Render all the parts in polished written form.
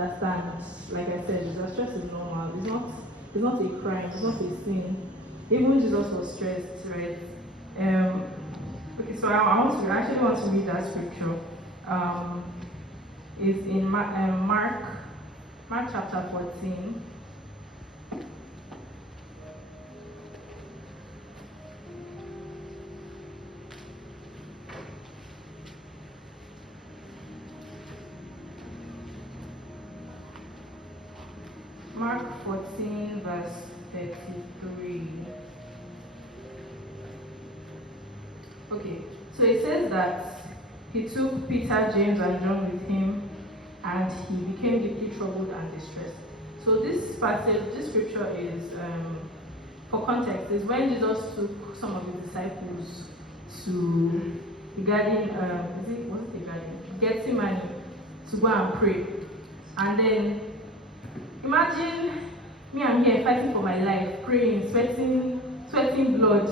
understand, like I said, that stress is normal. It's not a crime, it's not a sin. Even Jesus was stressed, right? Okay, so I actually want to read that scripture. It's in Mark chapter 14. Mark 14, verse 33. Okay, so it says that he took Peter, James, and John with him, and he became deeply troubled and distressed. So this passage, this scripture is, for context, is when Jesus took some of his disciples to the garden, Gethsemane, to go and pray. And then, imagine me, I'm here fighting for my life, praying, sweating blood,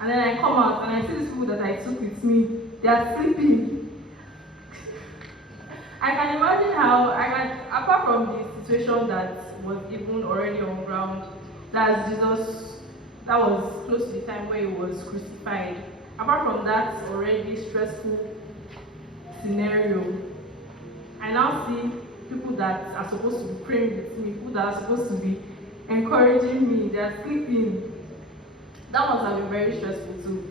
and then I come out and I see these people that I took with me, they are sleeping. I can imagine how, apart from the situation that was even already on ground, that Jesus, that was close to the time where he was crucified. Apart from that already stressful scenario, I now see people that are supposed to be praying with me, people that are supposed to be encouraging me, they are sleeping. That must have been very stressful too.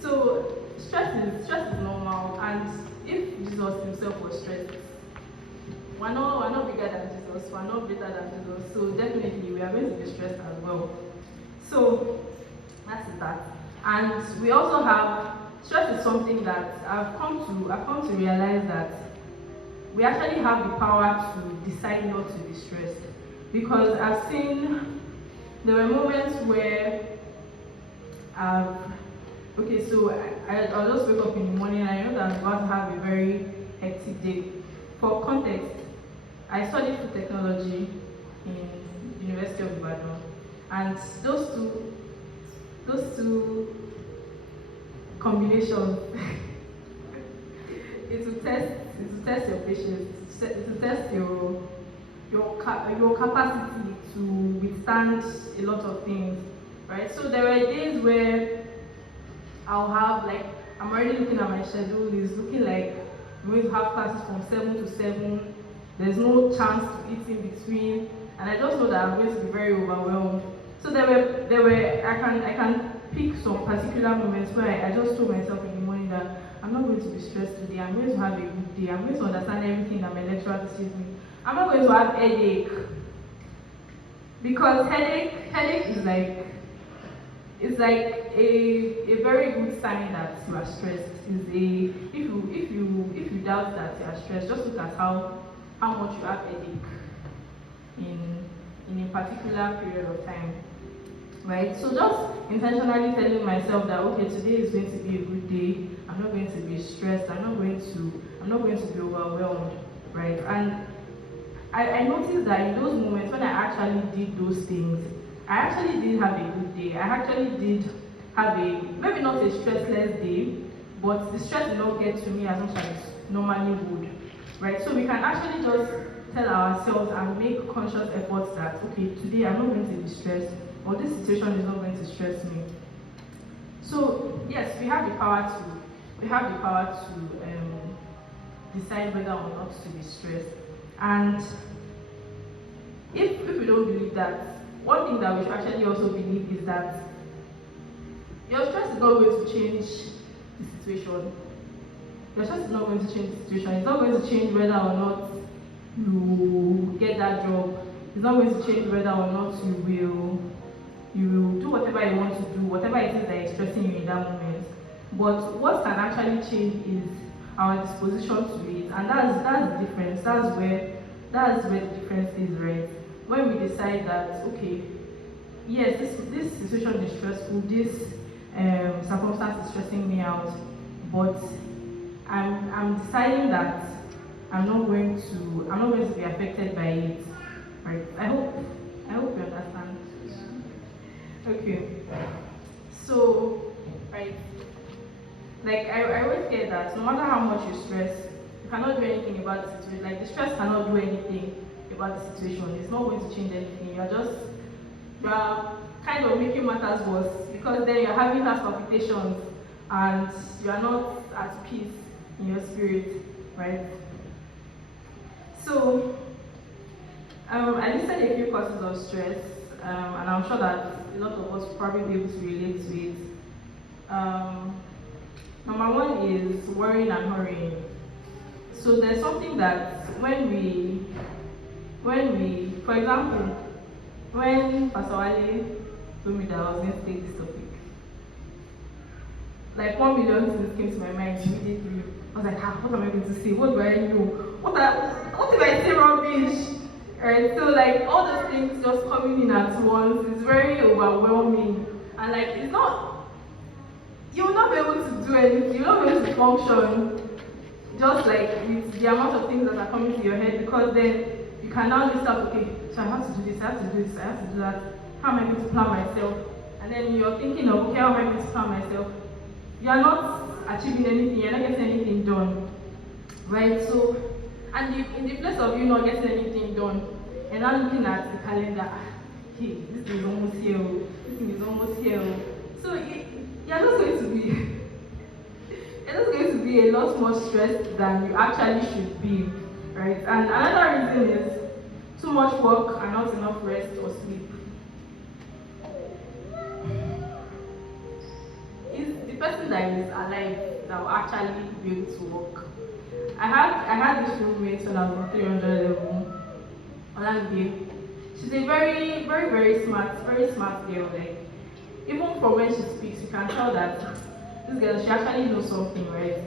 So stress is normal, and if Jesus himself was stressed, we're not bigger than Jesus, we're not better than Jesus, so definitely we are going to be stressed as well. So that's that. And we also have, stress is something that I've come to realize that we actually have the power to decide not to be stressed. Because I've seen, there were moments where so I'll just wake up in the morning and I know that I'm about to have a very hectic day. For context, I studied food technology in University of Ibadan, and those two combinations it will test your patience, it will test your capacity to withstand a lot of things, right? So there were days where I'll have, like, I'm already looking at my schedule, it's looking like I'm going to have classes from 7 to 7, there's no chance to eat in between, and I just know that I'm going to be very overwhelmed. So there were I can pick some particular moments where I just told myself in the morning that I'm not going to be stressed today, I'm going to have a good day, I'm going to understand everything that my lecturer teaches me. I'm not going to have headache. Because headache is like, it's like a very good sign that you are stressed. If you doubt that you are stressed, just look at how much you have headache in a particular period of time, right? So just intentionally telling myself that, okay, today is going to be a good day. I'm not going to be stressed. I'm not going to be overwhelmed, right? And I noticed that in those moments when I actually did those things, I actually did have a good day. I actually did have maybe not a stressless day, but the stress did not get to me as much as it normally would, right? So we can actually just tell ourselves and make conscious efforts that, okay, today I'm not going to be stressed, or this situation is not going to stress me. So yes, we have the power to decide whether or not to be stressed. And if we don't believe that, one thing that we should actually also believe is that your stress is not going to change the situation. Your stress is not going to change the situation. It's not going to change whether or not you get that job. It's not going to change whether or not you will do whatever you want to do, whatever it is that is stressing you in that moment. But what can actually change is our disposition to it, and that's the difference. That's where the difference is, right? When we decide that, okay, yes, this situation is stressful, this circumstance is stressing me out, but I'm deciding that I'm not going to be affected by it, right? I hope you understand. Okay. So, right, like I always get that no matter how much you stress, you cannot do anything about the situation. Like the stress cannot do anything about the situation. It's not going to change anything. You are kind of making matters worse, because then you're having those palpitations and you are not at peace in your spirit, right? So I listed a few causes of stress, and I'm sure that a lot of us will probably be able to relate to it. Number one is worrying and hurrying. So there's something that when we, for example, when Pastor Wale told me that I was going to take this topic, like 1 million things came to my mind immediately. I was like, what am I going to say? What do I know? What if I say rubbish? Right? So like all those things just coming in at once is very overwhelming, and like it's not, you will not be able to do anything, you will not be able to function just like with the amount of things that are coming to your head, because then you can now list out, okay, so I have to do this, I have to do this, I have to do that. How am I going to plan myself? And then you're thinking of, okay, how am I going to plan myself? You are not achieving anything, you're not getting anything done, right? So, and in the place of you not getting anything done, and now looking at the calendar, hey, this thing is almost here, this thing is almost here. So you're just going to be, you're just going to be a lot more stressed than you actually should be, right? And another reason is too much work and not enough rest or sleep. Is the person that is alive that will actually be able to work. I had this roommate when I was on 300 level, Oladoke. She's a very, very, very smart girl. Like, even from when she speaks, you can tell that this girl, she actually knows something, right?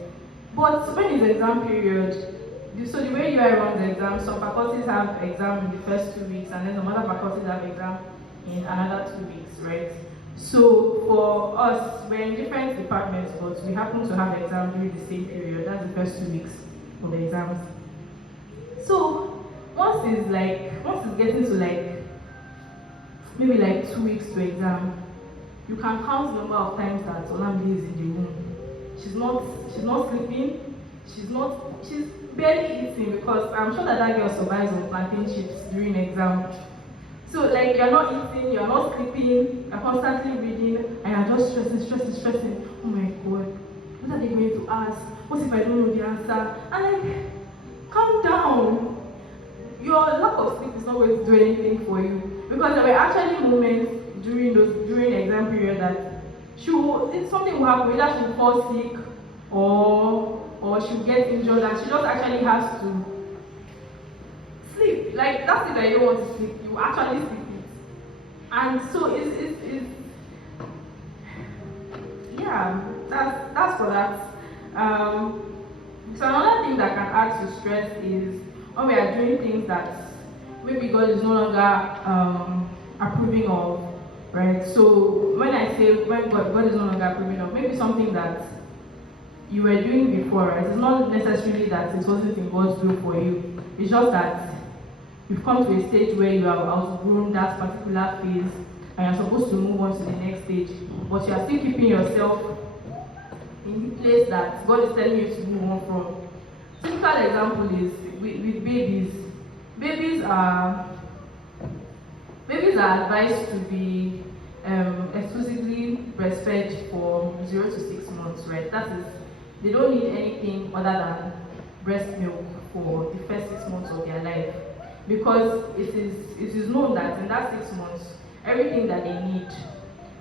But when it's exam period, so the way UI runs the exam, some faculties have exam in the first 2 weeks, and then some other faculties have exam in another 2 weeks, right? So for us, we're in different departments, but we happen to have exam during the same period. That's the first 2 weeks of the exams. So once it's getting to like maybe like 2 weeks to exam, you can count the number of times that Olamide is in the room. She's not sleeping, she's barely eating, because I'm sure that girl survives on plantain chips during exam. So like you're not eating, you're not sleeping, you're constantly reading, and you're just stressing. Oh my god, what are they going to ask? What if I don't know the answer? And like, calm down. Your lack of sleep is not going to do anything for you, because there were actually moments during exam period that something will happen, either she'll fall sick or she'll get injured, and she just actually has to sleep. Like, that's it that you don't want to sleep, you actually sleep it. And so yeah, that's for that. So another thing that can add to stress is when we are doing things that maybe God is no longer approving of, right? So when I say when God is no longer approving of, maybe something that you were doing before, right? It's not necessarily that it wasn't in God's will for you. It's just that you've come to a stage where you have outgrown that particular phase and you're supposed to move on to the next stage, but you are still keeping yourself in the place that God is telling you to move on from. Typical example is with babies. Babies are advised to be exclusively breastfed for 0 to 6 months, right? That is, they don't need anything other than breast milk for the first 6 months of their life, because it is known that in that 6 months, everything that they need,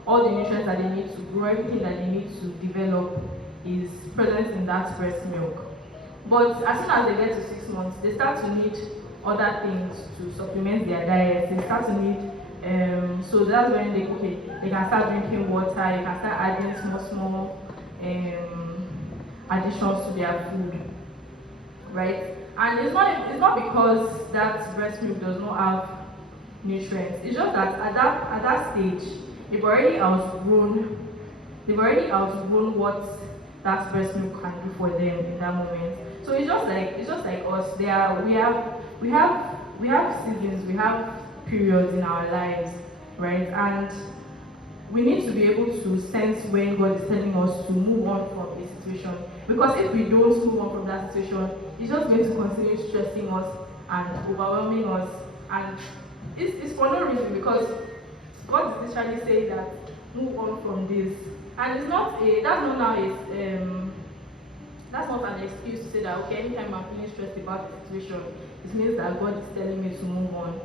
all the nutrients that they need to grow, everything that they need to develop is present in that breast milk. But as soon as they get to 6 months, they start to need other things to supplement their diet. They start to need, so that's when they can start drinking water, they can start adding small additions to their food, right? And it's not because that breast milk does not have nutrients. It's just that at that stage, they've already outgrown what that breast milk can do for them in that moment. So it's just like us. We have seasons, we have periods in our lives, right? And we need to be able to sense when God is telling us to move on from a situation. Because if we don't move on from that situation, it's just going to continue stressing us and overwhelming us. And it's for no reason, because God is literally saying that move on from this. And it's not a that's not an excuse to say that, okay, anytime I'm feeling stressed about the situation, it means that God is telling me to move on.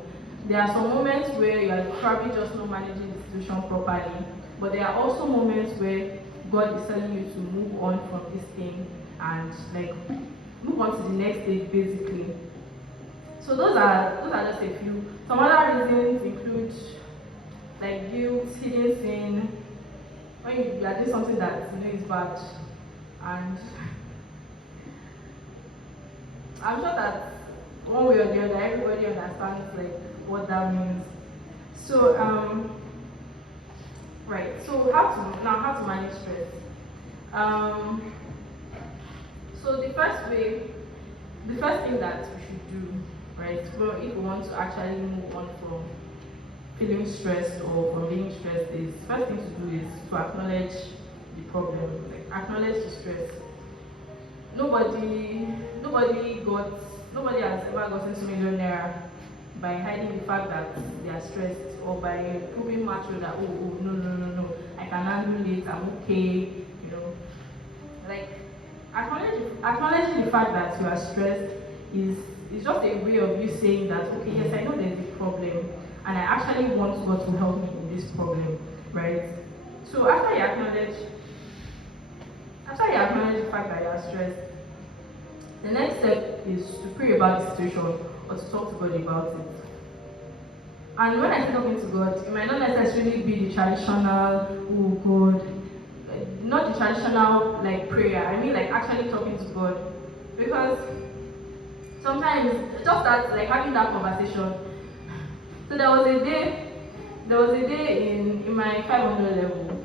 There are some moments where you are probably just not managing the situation properly, but there are also moments where God is telling you to move on from this thing and like move on to the next stage, basically. So those are just a few. Some other reasons include like guilt, hidden sin, when you are doing something that you know is bad. And I'm sure that one way or the other, everybody understands like what that means. So right. So how to manage stress. So the first thing that we should do, right? Well, if we want to actually move on from feeling stressed or from being stressed, is first thing to do is to acknowledge the problem, like acknowledge the stress. Nobody has ever gotten to millionaire by hiding the fact that they are stressed, or by proving macho that no, I can handle it, I'm okay, you know. Like acknowledging the fact that you are stressed is just a way of you saying that, okay, yes, I know there's a problem and I actually want God to help me in this problem, right? So after you acknowledge the fact that you are stressed, the next step is to pray about the situation or to talk to God about it. And when I say talking to God, it might not necessarily be the traditional, oh God, not the traditional like prayer. I mean like actually talking to God. Because sometimes just that like having that conversation. So there was a day in my 500 level.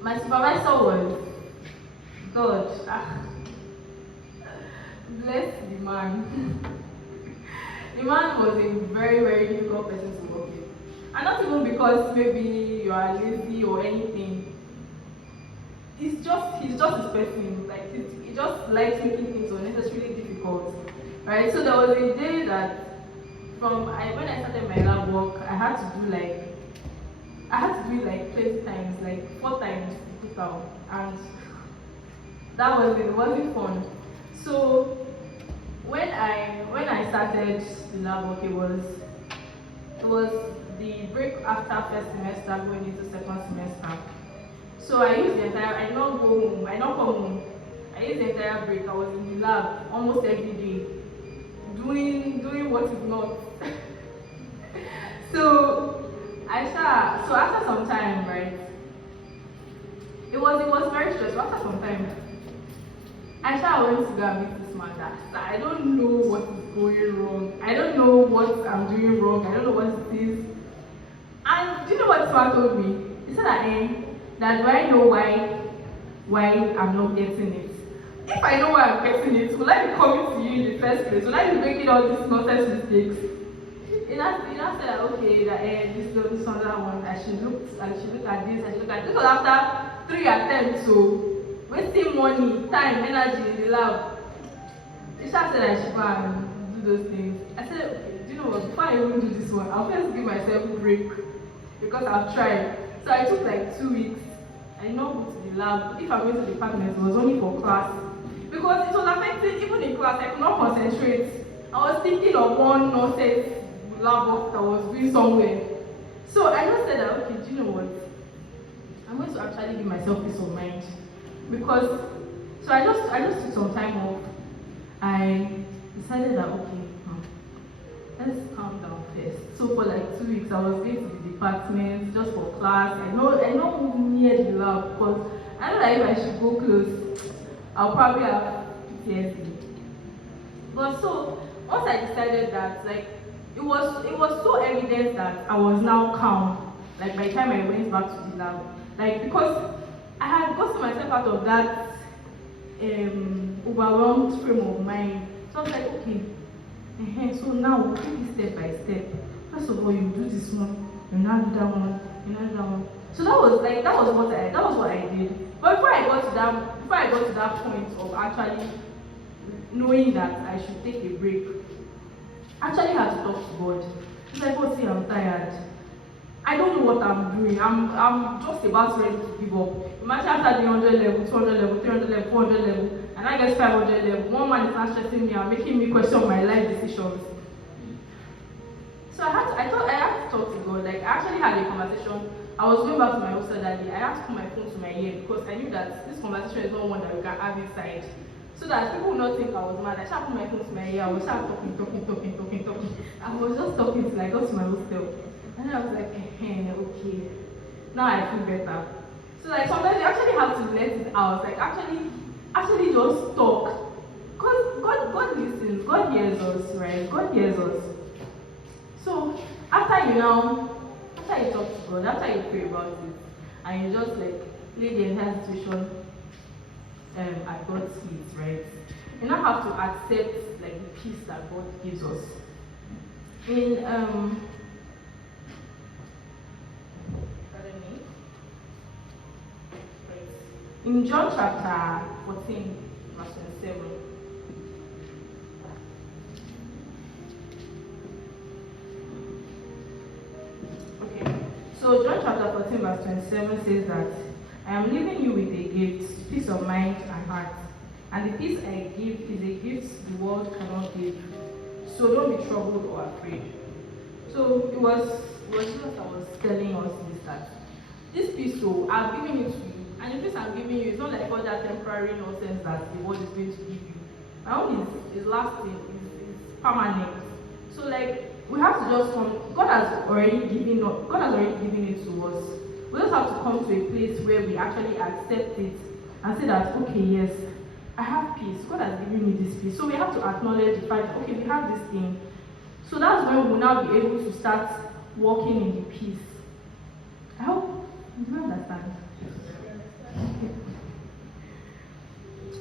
My supervisor was God. Bless the man. The man was a very, very difficult person to work with. And not even because maybe you are lazy or anything. He's just his person. Like he just likes making things unnecessarily difficult. Right? So there was a day that when I started my lab work, I had to do it plenty times, like 4 times to put out. And it wasn't fun. So when I started the lab work, it was the break after first semester going into second semester. So I used the entire, I did not go home, I did not come home. I used the entire break. I was in the lab almost every day, doing what is not. So after some time, right? It was very stressful. After some time, I went to go and meet this man that I don't know what is going wrong. I don't know what I'm doing wrong. I don't know what it is. And do you know what this man told me? He said that do I know why I'm not getting it? If I know why I'm getting it, will I be coming to you in the first place? Will I be making all these nonsense mistakes? He now said that okay, this other one, I should look at this. This was after 3 attempts, so wasting money, time, energy in the lab. He said I should go and do those things. I said, okay, do you know what? Before I even do this one, I'll first give myself a break because I've tried. So I took like 2 weeks. I did not go to the lab. If I went to the department, it was only for class. Because it was affecting, even in class, I could not concentrate. I was thinking of one nonsense lab work that I was doing somewhere. So I just said that, okay, do you know what? I'm going to actually give myself peace of mind. Because, so I just took some time off. I decided that, okay, let's calm down first. So for like 2 weeks, I was going to the department just for class. I know near the lab, because I know that if I should go close, I'll probably have PTSD. But so once I decided that, like, it was so evident that I was now calm. Like by the time I went back to the lab, like because I had gotten myself out of that overwhelmed frame of mind. So I was like, okay. So now we'll take it step by step. First of all, you do this one, you now do that one, you now do that one. So that was what I did. But before I got to that point of actually knowing that I should take a break, I actually had to talk to God. He's like, oh, see, I'm tired. I don't know what I'm doing. I'm just about ready to give up. Imagine after the 100 level, 200 level, 300 level, 400 level, and I get 500 level. One man is not stressing me and making me question my life decisions. So I had to talk to God. Like, I actually had a conversation. I was going back to my hostel that day. I had to put my phone to my ear because I knew that this conversation is not one that we can have inside. So that people will not think I was mad. I should put my phone to my ear. I was start talking. I was just talking till I got to my hostel. And I was like, okay. Now I feel better. So like sometimes you actually have to let it out. Like actually just talk. Because God listens, God hears us, right? God hears us. So after you talk to God, after you pray about it, and you just like lay the entire situation at God's feet, right? You now have to accept like the peace that God gives us. In John chapter 14, verse 27. Okay. So John chapter 14, verse 27 says that I am leaving you with a gift, peace of mind and heart. And the peace I give is a gift the world cannot give. So don't be troubled or afraid. So it was Jesus that was telling us that this peace, so I'm giving it to you. And the peace I'm giving you is not like all that temporary nonsense that the world is going to give you. My own is lasting, is permanent. So like we have to just come. God has already given it to us. We just have to come to a place where we actually accept it and say that, okay, yes, I have peace. God has given me this peace. So we have to acknowledge the fact, okay, we have this thing. So that's when we'll now be able to start walking in the peace. I hope you understand.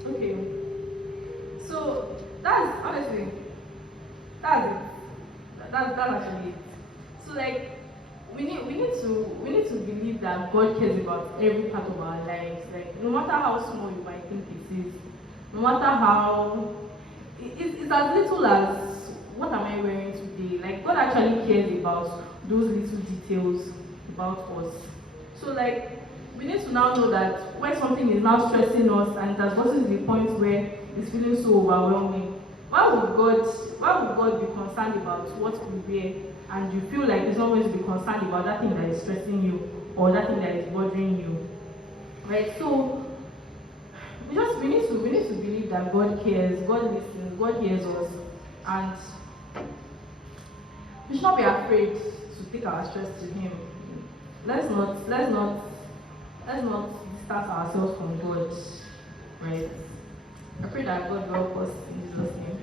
Okay. So that's honestly that's it. That's actually it. So like we need to believe that God cares about every part of our lives. Like no matter how small you might think it is, no matter how it's as little as what am I wearing today. Like God actually cares about those little details about us. So like we need to now know that when something is now stressing us and it has gotten to the point where it's feeling so overwhelming, why would God be concerned about what we wear and you feel like he's not going to be concerned about that thing that is stressing you or that thing that is bothering you? Right? So we need to believe that God cares, God listens, God hears us, and we should not be afraid to take our stress to him. Let's not distance ourselves from God. Right? I pray that God will help us in Jesus' name.